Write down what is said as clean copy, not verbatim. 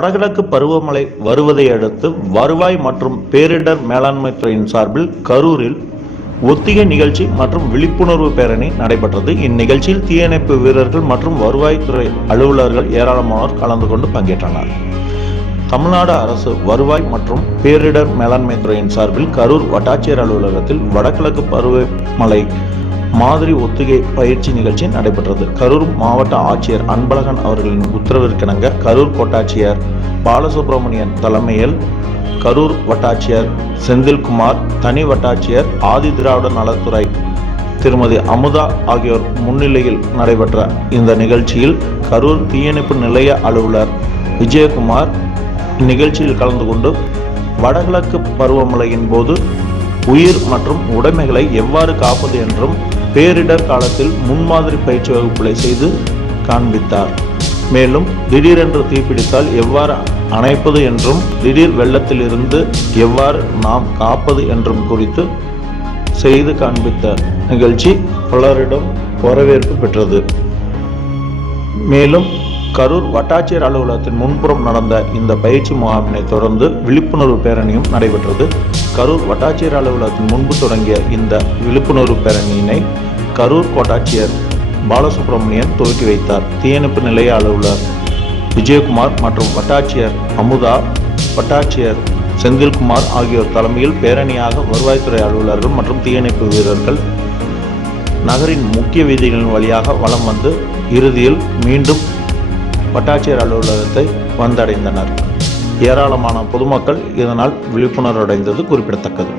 வடகிழக்கு பருவமழை வருவதை அடுத்து வருவாய் மற்றும் பேரிடர் மேலாண்மை துறையின் சார்பில் கரூரில் ஒத்திகை நிகழ்ச்சி மற்றும் விழிப்புணர்வு பேரணி நடைபெற்றது. இந்நிகழ்ச்சியில் தீயணைப்பு வீரர்கள் மற்றும் வருவாய்த்துறை அலுவலர்கள் ஏராளமானோர் கலந்து கொண்டு பங்கேற்றனர். தமிழ்நாடு அரசு வருவாய் மற்றும் பேரிடர் மேலாண்மை துறையின் சார்பில் கரூர் வட்டாட்சியர் அலுவலகத்தில் வடகிழக்கு பருவமழை மாதிரி ஒத்திகை பயிற்சி நிகழ்ச்சி நடைபெற்றது. கரூர் மாவட்ட ஆட்சியர் அன்பழகன் அவர்களின் உத்தரவிற்கிணங்க கரூர் கோட்டாட்சியர் பாலசுப்ரமணியன் தலைமையில் கரூர் வட்டாட்சியர் செந்தில்குமார், தனி வட்டாட்சியர் ஆதி திராவிட நலத்துறை திருமதி அமுதா ஆகியோர் முன்னிலையில் நடைபெற்ற இந்த நிகழ்ச்சியில் கரூர் தீயணைப்பு நிலைய அலுவலர் விஜயகுமார் இந்நிகழ்ச்சியில் கலந்து கொண்டு வடகிழக்கு பருவமழையின் போது உயிர் மற்றும் உடைமைகளை எவ்வாறு காப்பது என்றும் பேரிடர் காலத்தில் முன்மாதிரி பயிற்சி வகுப்புகளை செய்து காண்பித்தார். மேலும் திடீரென்று தீப்பிடித்தால் எவ்வாறு அணைப்பது என்றும் திடீர் வெள்ளத்தில் இருந்து எவ்வாறு நாம் காப்பது என்றும் குறித்து செய்து காண்பித்த நிகழ்ச்சி பலரிடம் வரவேற்பு பெற்றது. மேலும் கரூர் வட்டாட்சியர் அலுவலகத்தின் முன்புறம் நடந்த இந்த பயிற்சி முகாமினை தொடர்ந்து விழிப்புணர்வு பேரணியும் நடைபெற்றது. கரூர் வட்டாட்சியர் அலுவலகத்தின் முன்பு தொடங்கிய இந்த விழிப்புணர்வு பேரணியினை கரூர் கோட்டாட்சியர் பாலசுப்ரமணியன் துவக்கி வைத்தார். தீயணைப்பு நிலைய அலுவலர் விஜயகுமார் மற்றும் வட்டாட்சியர் அமுதா, வட்டாட்சியர் செந்தில்குமார் ஆகியோர் தலைமையில் பேரணியாக வருவாய்த்துறை அலுவலர்கள் மற்றும் தீயணைப்பு வீரர்கள் நகரின் முக்கிய வீதிகளின் வழியாக வலம் வந்து இறுதியில் மீண்டும் வட்டாட்சியர் அலுவலகத்தை வந்தடைந்தனர். ஏராளமான பொதுமக்கள் இதனால் விழிப்புணர்வு அடைந்தது குறிப்பிடத்தக்கது.